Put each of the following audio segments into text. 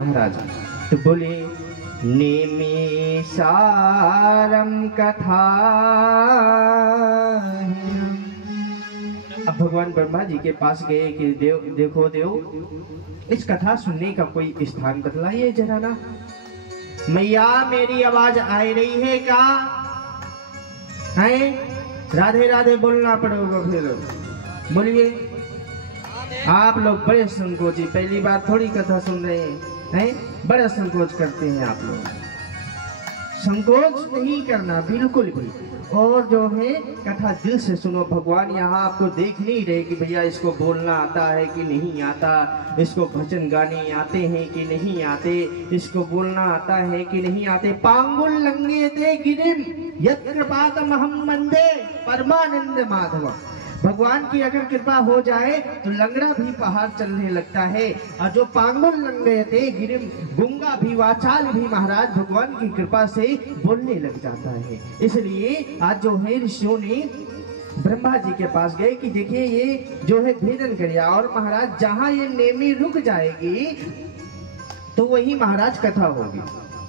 महाराज तो बोले निमिषारम कथा। अब भगवान ब्रह्मा जी के पास गए कि देखो देव, इस कथा सुनने का कोई स्थान बतलाइए जरा ना। मैया मेरी आवाज आ रही है क्या? है राधे राधे बोलना पड़ेगा। फिर बोलिए। आप लोग बड़े संकोची, पहली बार थोड़ी कथा सुन रहे हैं, बड़ा संकोच करते हैं आप लोग। संकोच नहीं करना बिल्कुल भी। और जो है कथा दिल से सुनो। भगवान यहाँ आपको देख नहीं रहे कि भैया इसको बोलना आता है कि नहीं आता, इसको भजन गाने आते हैं कि नहीं आते, इसको बोलना आता है कि नहीं आते। पांगुल लंगे ते गिरिम यत् कृपातमहं वंदे परमानंद माधव। भगवान की अगर कृपा हो जाए तो लंगड़ा भी पहाड़ चलने लगता है। और जो पांगुल लंगे थे गिरिम, गूंगा भी वाचाल भी महाराज भगवान की कृपा से बोलने लग जाता है। इसलिए आज जो है ऋषियों ने ब्रह्मा जी के पास गए कि देखिए ये जो है भेदन करिया, और महाराज जहां ये नेमी रुक जाएगी तो वही महाराज कथा होगी।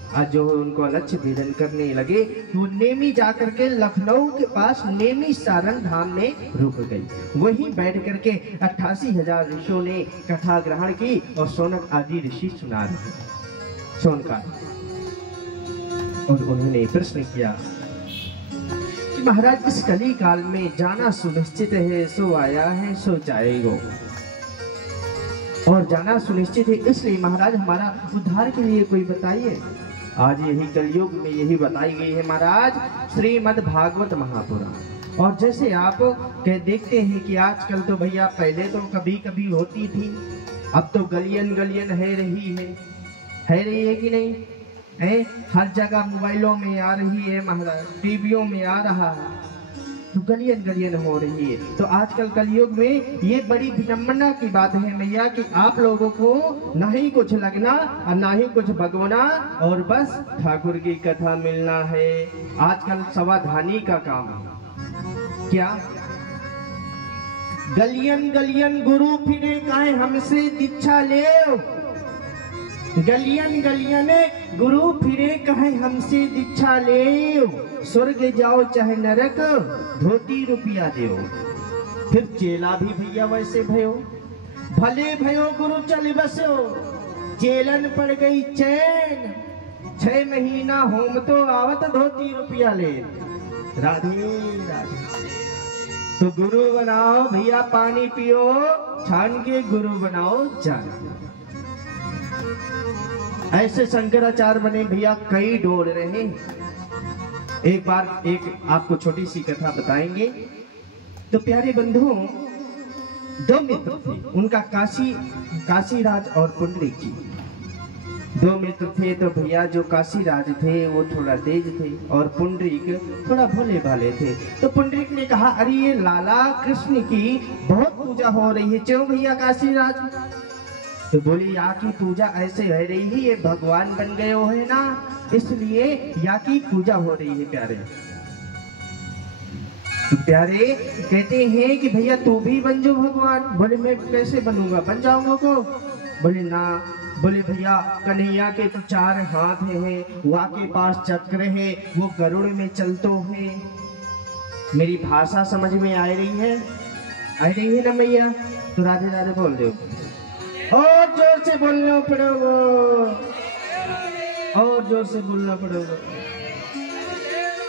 आज जो उनको लक्ष्य भेदन करने लगे तो नेमी जाकर के लखनऊ के पास नेमी सारण धाम में रुक गई। वहीं बैठ करके 88,000 ऋषियों ने कथा ग्रहण की और सोनक आदि ऋषि सुना रहे सोनका। और उन्होंने प्रश्न किया कि महाराज इस कली काल में जाना सुनिश्चित है, सो आया है सो जाएगा। और जाना सुनिश्चित है, इसलिए महाराज हमारा उद्धार के लिए कोई बताइए। आज यही कलयुग में यही बताई गई है महाराज श्रीमद् भागवत महापुराण। और जैसे आप देखते हैं कि आजकल तो भैया पहले तो कभी कभी होती थी, अब तो गलियन गलियन है रही है कि नहीं है? हर जगह मोबाइलों में आ रही है महाराज, टीवियों में आ रहा है, तो गलियन गलियन हो रही है। तो आजकल कलयुग में ये बड़ी विडंबना की बात है मैया कि आप लोगों को ना ही कुछ लगना और ना ही कुछ भगवना, और बस ठाकुर की कथा मिलना है। आजकल सावधानी का काम है। क्या गलियन गलियन गुरु फिरे काहे हमसे दीक्षा ले, गलियन गलियन गुरु फिरे कहे हमसे दीक्षा ले। स्वर्ग जाओ चाहे नरक धोती रुपया देओ। फिर चेला भी भैया वैसे भयो, भले भयो गुरु चल बसो, चेलन पड़ गई चैन, 6 महीना होम तो आवत धोती रुपया ले। राधे राधे। तो गुरु बनाओ भैया पानी पियो, छान के गुरु बनाओ जान। ऐसे शंकराचार्य बने भैया कई डोल रहे। एक बार एक आपको छोटी सी कथा बताएंगे। तो प्यारे बंधुओं, 2 मित्र थे, उनका काशीराज और पुंडरीक जी। 2 मित्र थे। तो भैया जो काशीराज थे वो थोड़ा तेज थे और पुंडरीक थोड़ा भोले भाले थे। तो पुंडरीक ने कहा अरे ये लाला कृष्ण की बहुत पूजा हो रही है, क्यों भैया काशीराज? तो बोली या की पूजा ऐसे हो रही है, ये भगवान बन गए हो है ना, इसलिए या की पूजा हो रही है प्यारे। तो प्यारे कहते हैं कि भैया तू भी बन जाओ भगवान। बोले मैं कैसे बनूंगा, बन जाऊंगा को? बोले ना। बोले भैया कन्हैया के तो 4 हाथ हैं, वा के पास चक्र है, वो गरुड़ में चलतो है। मेरी भाषा समझ में आ रही है ना मैया? तो राधे राधे बोल दो, और जोर से बोलना पड़ेगा, और जोर से बोलना पड़ेगा।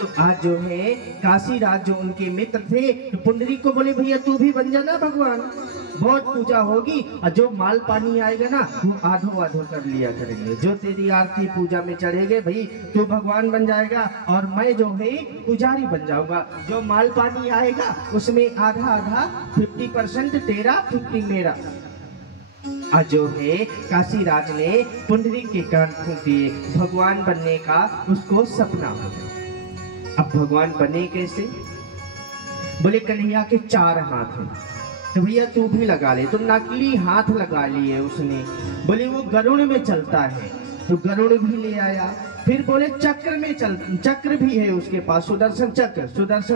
तो आज जो है काशीराज जो उनके मित्र थे, तो पुंडरीक को बोले भैया तू भी बन जाना भगवान, बहुत पूजा होगी, और जो माल पानी आएगा ना वो आधो आधो कर लिया करेंगे। जो तेरी आरती पूजा में चढ़ेगे भाई तू भगवान बन जाएगा, और मैं जो है पुजारी बन जाऊंगा। जो माल पानी आएगा उसमें आधा आधा 50% तेरा 50 मेरा। आज जो है काशीराज ने पुंडरीक के कान फूंक दिए, भगवान बनने का उसको सपना हो गया। अब भगवान बने कैसे? बोले कन्हैया के 4 हाथ हैं, तो भैया तू भी लगा ले। तो नकली हाथ लगा लिए उसने। बोले वो गरुड़ में चलता है, तो गरुड़ भी ले आया। फिर बोले चक्र भी है उसके पास, सुदर्शन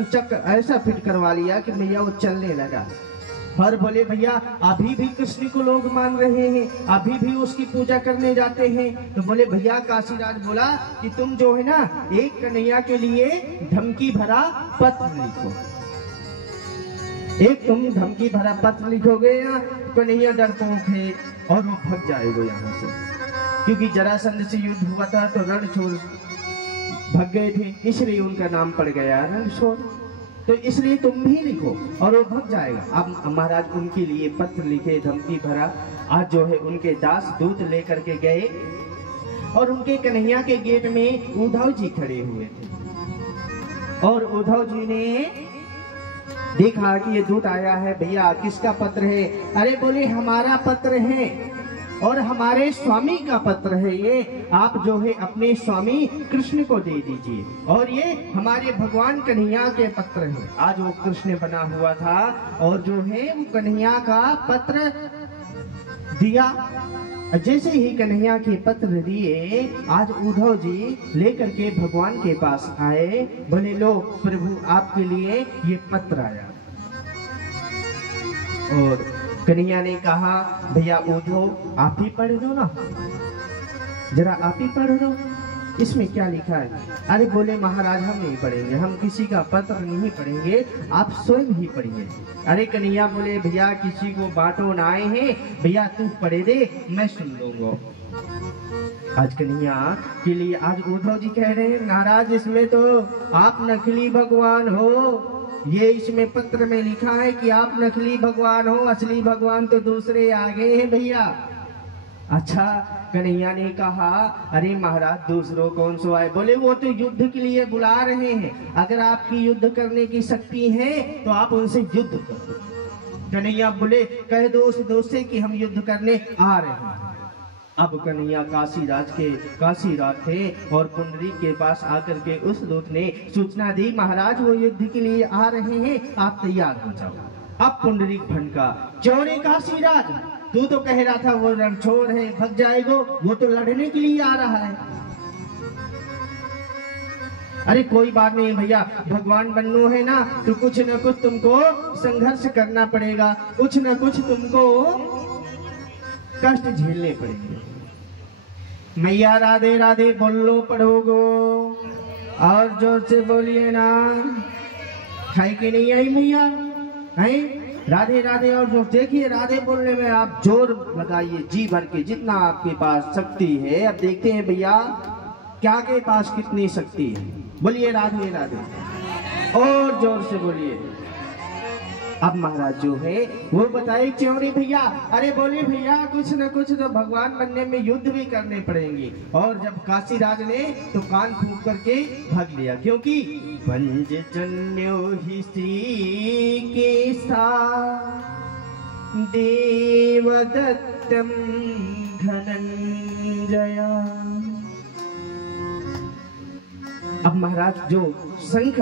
चक्र ऐसा फिट करवा लिया कि भैया वो चलने लगा। और बोले भैया अभी भी कृष्ण को लोग मान रहे हैं, अभी भी उसकी पूजा करने जाते हैं। तो बोले भैया, काशीराज बोला कि तुम जो है ना एक कन्हैया के लिए धमकी भरा पत्र लिखो, एक तुम धमकी भरा पत्र लिखोगे या कन्हैया डरपोक है और वो भाग जाएगा यहाँ से, क्योंकि जरासंध से युद्ध हुआ था तो रणछोड़ भाग गए थे, इसलिए उनका नाम पड़ गया रणछोड़। तो इसलिए तुम भी लिखो और वो भाग जाएगा। अब महाराज उनके लिए पत्र लिखे धमकी भरा। आज जो है उनके दास दूत लेकर के गए और उनके कन्हैया के गेट में उद्धव जी खड़े हुए थे और उद्धव जी ने देखा कि ये दूत आया है। भैया किसका पत्र है? अरे बोले हमारा पत्र है और हमारे स्वामी का पत्र है, ये आप जो है अपने स्वामी कृष्ण को दे दीजिए, और ये हमारे भगवान कन्हैया के पत्र है। आज वो कृष्ण बना हुआ था और जो है वो कन्हैया का पत्र दिया। जैसे ही कन्हैया के पत्र दिए, आज उद्धव जी लेकर के भगवान के पास आए। बोले लो प्रभु, आपके लिए ये पत्र आया। और कन्हैया ने कहा भैया उद्धव आप ही पढ़ दो ना, जरा आप ही पढ़ दो, इसमें क्या लिखा है? अरे बोले महाराज हम नहीं पढ़ेंगे, हम किसी का पत्र नहीं पढ़ेंगे, आप स्वयं ही पढ़िए। अरे कन्हैया बोले भैया किसी को बांटो ना आए हैं, भैया तू पढ़े दे मैं सुन लूंगा। आज कन्हैया के लिए आज उद्धव जी कह रहे हैं महाराज इसमें तो आप नकली भगवान हो, ये इसमें पत्र में लिखा है कि आप नकली भगवान हो, असली भगवान तो दूसरे आ गए हैं भैया। अच्छा कन्हैया ने कहा अरे महाराज दूसरों कौन सो आए? बोले वो तो युद्ध के लिए बुला रहे हैं, अगर आपकी युद्ध करने की शक्ति है तो आप उनसे युद्ध करो। कन्हैया बोले कह दो उस दोस्त से कि हम युद्ध करने आ रहे हैं। अब कन्हैया काशीराज थे और पुंडरीक के पास आकर के उस दूत ने सूचना दी महाराज वो युद्ध के लिए आ रहे हैं, आप तैयार हो जाओ। अब पुंडरीक भड़का, चौरे काशीराज तू तो कह रहा था वो रणछोड़ है भाग जाएगा, वो तो लड़ने के लिए आ रहा है। अरे कोई बात नहीं भैया, भगवान बनना है ना तो कुछ न कुछ तुमको संघर्ष करना पड़ेगा, कुछ न कुछ तुमको कष्ट झेलने पड़ेंगे। मैया राधे राधे बोलो पढ़ोगो और जोर से बोलिए ना, है कि नहीं आई मैया? है राधे राधे और जोर। देखिए राधे बोलने में आप जोर लगाइए जी भर के, जितना आपके पास शक्ति है। अब देखते हैं भैया क्या के पास कितनी शक्ति है। बोलिए राधे राधे और जोर से बोलिए। अब महाराज जो है वो बताए च्योरी भैया, अरे बोले भैया कुछ न कुछ तो भगवान बनने में युद्ध भी करने पड़ेंगे। और जब काशीराज ने तो कान फूंक करके भाग लिया, क्योंकि पंचजन्यो ही श्री के देवदत्तम धनंजया। अब महाराज जो शंख